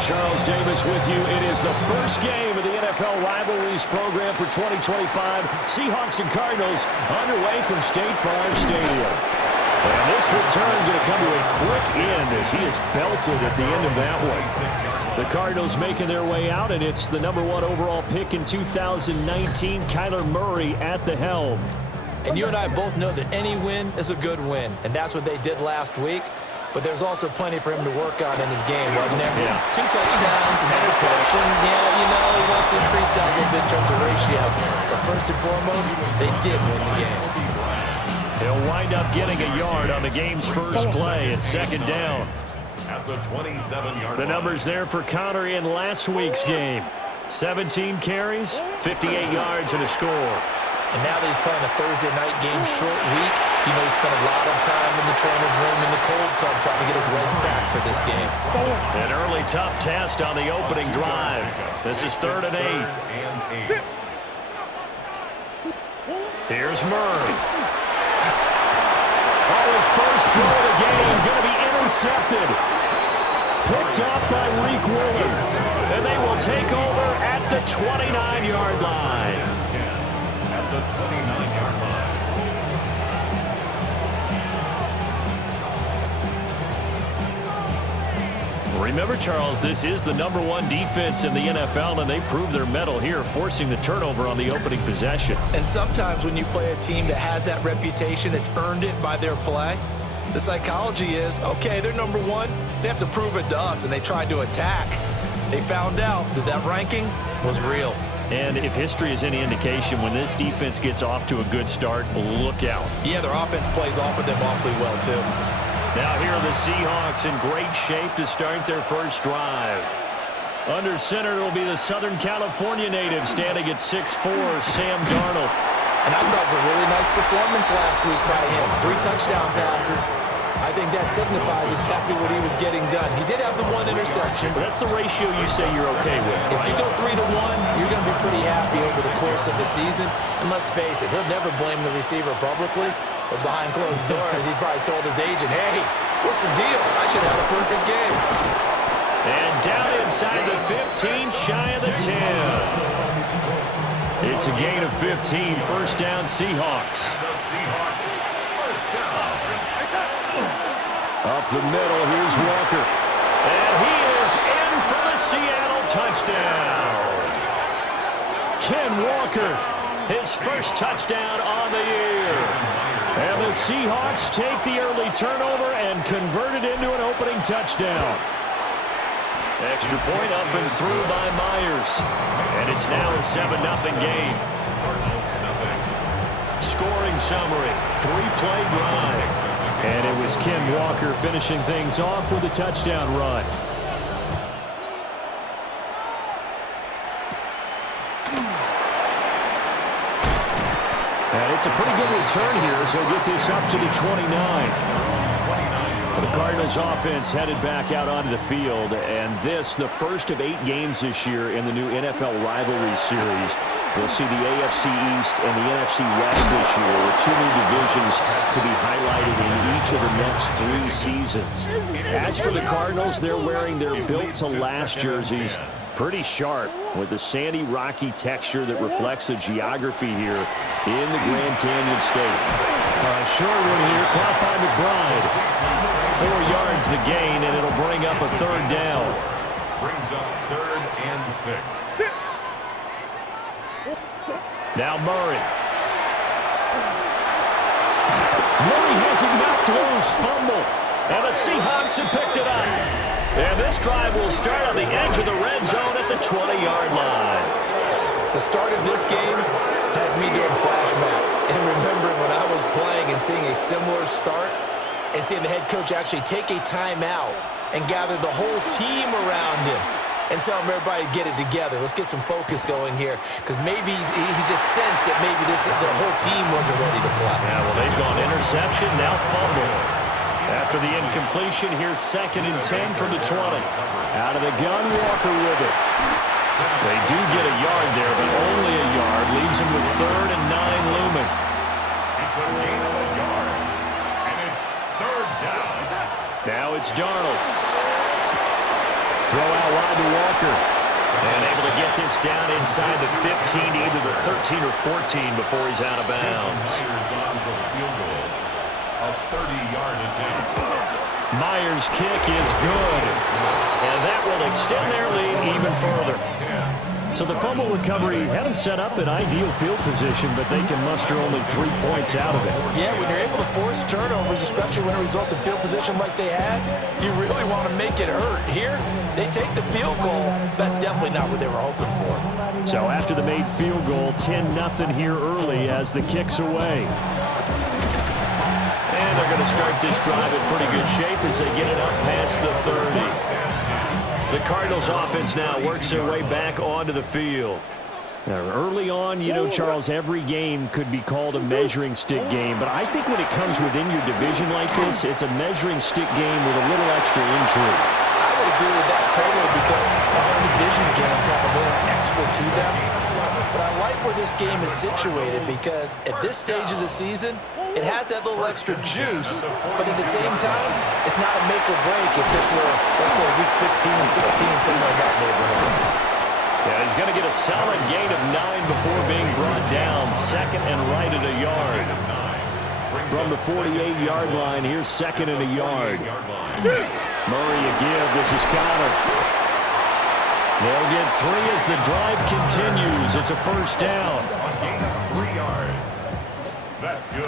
Charles Davis with you. It is the first game of the NFL Rivalries program for 2025. Seahawks and Cardinals underway from State Farm Stadium. And this return going to come to a quick end as he is belted at the end of that one. The Cardinals making their way out, and it's the #1 overall pick in 2019, Kyler Murray at the helm. And you and I both know that any win is a good win, and that's what they did last week. But there's also plenty for him to work on in his game, wasn't there? Yeah. 2 touchdowns, an interception. Yeah, you know, he wants to increase that a little bit in terms of ratio. But first and foremost, they did win the game. He'll wind up getting a yard on the game's first play at second down. At the 27-yard The numbers there for Connor in last week's game. 17 carries, 58 yards, and a score. And now that he's playing a Thursday night game, short week, you know, he spent a lot of time in the trainer's room in the cold tub trying to get his legs back for this game. An early tough test on the opening drive. This is 3rd and 8. Here's Murray. Oh, his first throw of the game going to be intercepted. Picked up by Reek Williams. And they will take over at the 29-yard line. At the 29-yard line. Remember, Charles, this is the #1 defense in the NFL, and they proved their mettle here, forcing the turnover on the opening possession. And sometimes when you play a team that has that reputation, it's earned it by their play. The psychology is, okay, they're #1. They have to prove it to us, and they tried to attack. They found out that that ranking was real. And if history is any indication, when this defense gets off to a good start, look out. Yeah, their offense plays off of them awfully well, too. Now here are the Seahawks in great shape to start their first drive. Under center, it'll be the Southern California native standing at 6'4", Sam Darnold. And I thought it was a really nice performance last week by him. 3 touchdown passes. I think that signifies exactly what he was getting done. He did have the 1 interception. That's the ratio you say you're okay with. If you go 3 to 1, you're going to be pretty happy over the course of the season. And let's face it, he'll never blame the receiver publicly. But behind closed doors, he probably told his agent, hey, what's the deal? I should have a perfect game. And down inside the 15, shy of the 10. It's a gain of 15, first down Seahawks. The Seahawks. First down. Up the middle, here's Walker. And he is in for the Seattle touchdown. Ken Walker, his first touchdown on the year. And the Seahawks take the early turnover and convert it into an opening touchdown. Extra point up and through by Myers. And it's now a 7-0 game. Scoring summary, 3-play drive. And it was Ken Walker finishing things off with a touchdown run. And it's a pretty good return here, so get this up to the 29. The Cardinals offense headed back out onto the field, and this, the first of 8 games this year in the new NFL Rivalry Series. We'll see the AFC East and the NFC West this year with 2 new divisions to be highlighted in each of the next 3 seasons. As for the Cardinals, they're wearing their built-to-last jerseys. Pretty sharp with the sandy, rocky texture that reflects the geography here in the Grand Canyon State. Short one here, caught by McBride. 4 yards the gain, and it'll bring up a 3rd down. Brings up 3rd and 6. Now Murray. Murray has it knocked loose, fumble. And the Seahawks have picked it up. And this drive will start on the edge of the red zone at the 20-yard line. The start of this game has me doing flashbacks and remembering when I was playing and seeing a similar start and seeing the head coach actually take a timeout and gather the whole team around him and tell him everybody to get it together. Let's get some focus going here, because maybe he just sensed that maybe the whole team wasn't ready to play. Yeah, well, they've gone interception, now fumble. After the incompletion, here's 2nd and 10 from the 20. Out of the gun, Walker with it. They do get a yard there, but only a yard. Leaves them with 3rd and 9 looming. It's a gain of a yard. And it's 3rd down. Now it's Darnold. Throw out wide to Walker. And able to get this down inside the 15 to either the 13 or 14 before he's out of bounds. On for the field goal. A 30-yard attempt. Myers' kick is good. And that will extend their lead even further. So the fumble recovery had them set up in ideal field position, but they can muster only 3 points out of it. Yeah, when you're able to force turnovers, especially when it results in field position like they had, you really want to make it hurt. Here, they take the field goal. That's definitely not what they were hoping for. So after the made field goal, 10-0 here early as the kick's away. And they're going to start this drive in pretty good shape as they get it up past the 30. The Cardinals offense now works their way back onto the field. Now, early on, you know, Charles, every game could be called a measuring stick game, but I think when it comes within your division like this, it's a measuring stick game with a little extra intrigue. I would agree with that totally because all division games have a little extra to them. But I like where this game is situated because at this stage of the season, it has that little extra juice, but at the same time, it's not a make or break if this were, let's say, week 15, 16, somewhere in that neighborhood. Yeah, he's going to get a solid gain of 9 before being brought down. Second and right at a yard. From the 48-yard line, here's second and a yard. Murray a give. This is Connor. They'll get 3 as the drive continues. It's a first down. A gain of 3 yards. That's good.